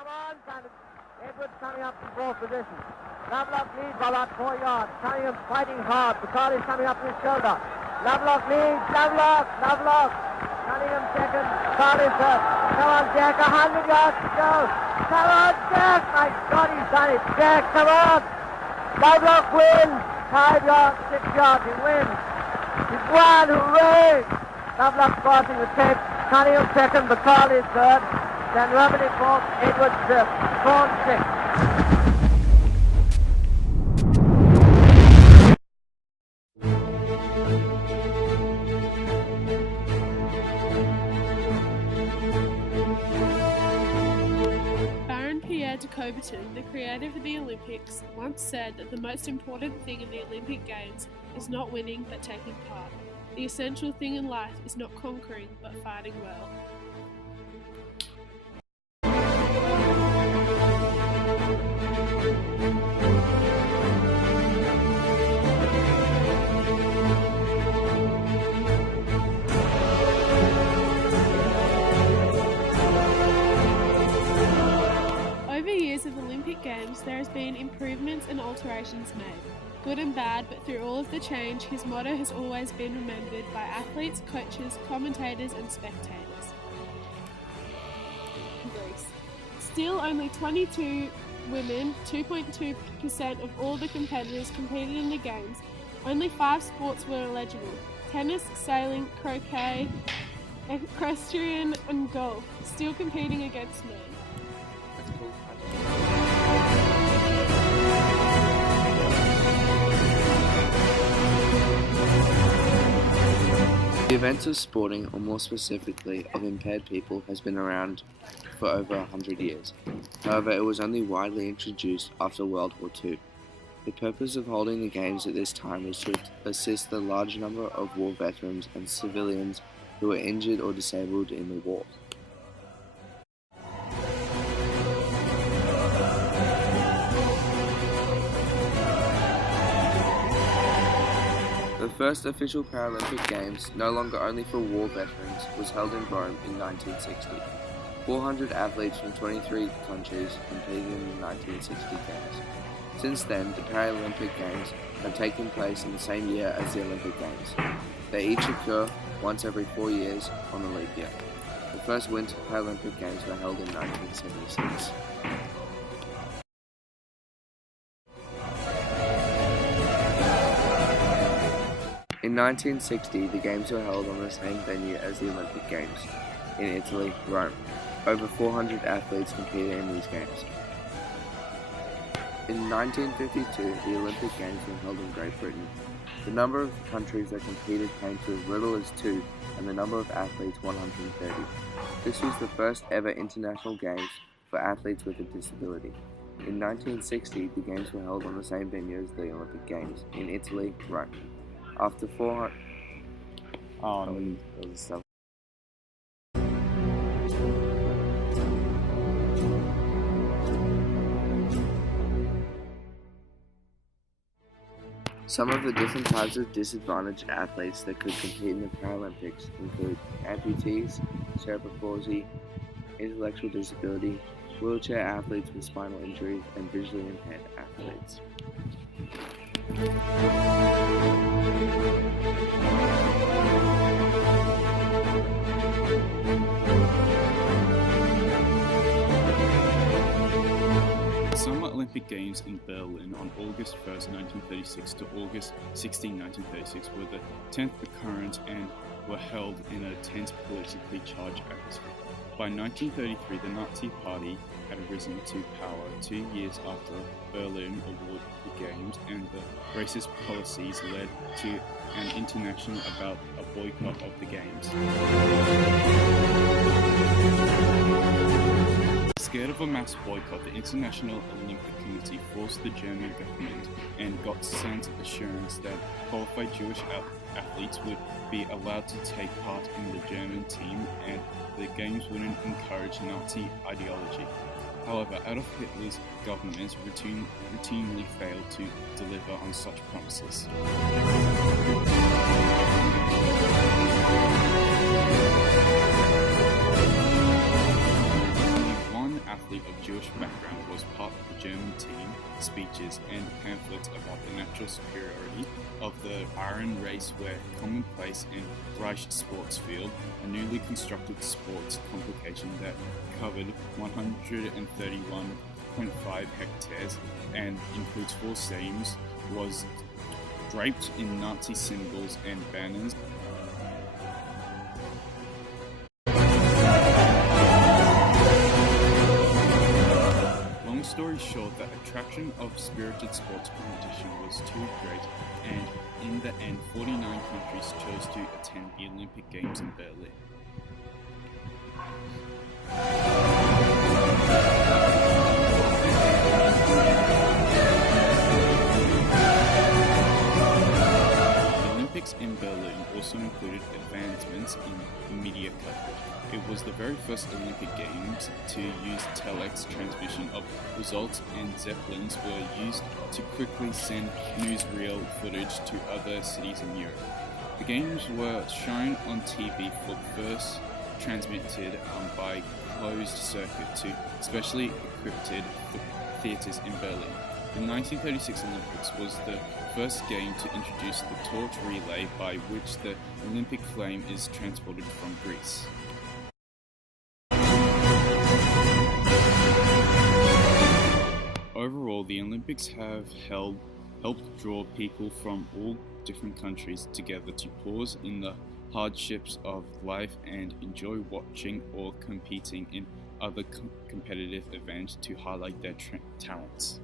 Come on, Simon. Edwards coming up in fourth position. Lovelock leads by about 4 yards. Cunningham fighting hard. Bacali's coming up to his shoulder. Lovelock leads. Lovelock. Cunningham second. Bacali's third. Come on, Jack. 100 yards to go. Come on, Jack. My God, he's done it. Jack, come on. Lovelock wins. 5 yards, 6 yards. He wins. He's won. Hooray. Lovelock passing the tape. Cunningham second. Bacali's third. Then Romany fourth. Edwards fifth. Thorne sixth. Pierre de Coubertin, the creator of the Olympics, once said that the most important thing in the Olympic Games is not winning but taking part. The essential thing in life is not conquering but fighting well. Of Olympic Games, there has been improvements and alterations made, good and bad, but through all of the change, his motto has always been remembered by athletes, coaches, commentators and spectators. Greece. Still, only 22 women, 2.2% of all the competitors competed in the Games. Only 5 sports were eligible: tennis, sailing, croquet, equestrian and golf, still competing against men. That's cool. The event of sporting, or more specifically of impaired people, has been around for over 100 years. However, it was only widely introduced after World War II. The purpose of holding the Games at this time was to assist the large number of war veterans and civilians who were injured or disabled in the war. The first official Paralympic Games, no longer only for war veterans, was held in Rome in 1960. 400 athletes from 23 countries competed in the 1960 Games. Since then, the Paralympic Games have taken place in the same year as the Olympic Games. They each occur once every 4 years on a leap year. The first Winter Paralympic Games were held in 1976. In 1960, the Games were held on the same venue as the Olympic Games, in Italy, Rome. Over 400 athletes competed in these Games. In 1952, the Olympic Games were held in Great Britain. The number of countries that competed came to as little as 2, and the number of athletes 130. This was the first ever international Games for athletes with a disability. In 1960, the Games were held on the same venue as the Olympic Games, in Italy, Rome. After 400... Some of the different types of disadvantaged athletes that could compete in the Paralympics include amputees, cerebral palsy, intellectual disability, wheelchair athletes with spinal injuries, and visually impaired athletes. Summer Olympic Games in Berlin on August 1st, 1936 to August 16, 1936 were the 10th occurrence and were held in a tense, politically charged atmosphere. By 1933, the Nazi Party had risen to power 2 years after Berlin awarded the Games, and the racist policies led to an international about a boycott of the Games. Scared of a mass boycott, the International Olympic Committee forced the German government and got sent assurance that qualified Jewish athletes would be allowed to take part in the German team and the Games wouldn't encourage Nazi ideology. However, Adolf Hitler's government routinely failed to deliver on such promises. athlete of Jewish background was part of the German team, speeches and pamphlets about the natural superiority of the Iron Raceway commonplace in Reich Sports Field, a newly constructed sports competition that covered 131.5 hectares and includes 4 stadiums, was draped in Nazi symbols and banners. Long story short, the attraction of spirited sports competition was too great, and in the end 49 countries chose to attend the Olympic Games in Berlin. The Olympics in Berlin also included advancements in media coverage. It was the very first Olympic Games to use telex transmission of results, and Zeppelins were used to quickly send newsreel footage to other cities in Europe. The Games were shown on TV for first transmitted by closed circuit to specially equipped theatres in Berlin. The 1936 Olympics was the first game to introduce the torch relay, by which the Olympic flame is transported from Greece. Overall, the Olympics have helped draw people from all different countries together to pause in the hardships of life and enjoy watching or competing in other competitive events to highlight their talents.